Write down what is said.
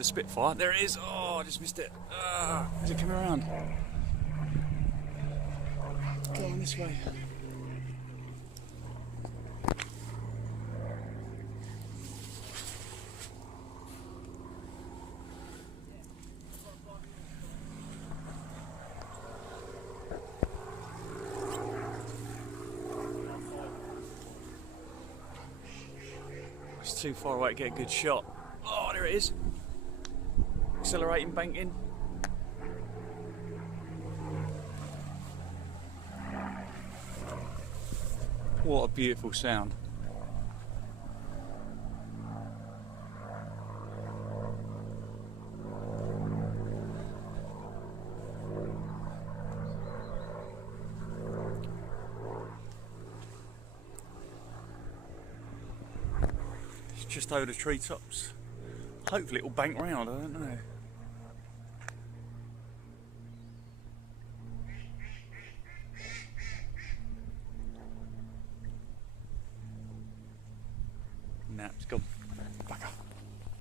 The Spitfire, there it is. Oh, I just missed it. Is it coming around? Go on this way. It's too far away to get a good shot. Oh, there it is. Accelerating, banking. What a beautiful sound. It's just over the treetops. Hopefully it will bank round, I don't know. Nah, it's gone. Back up.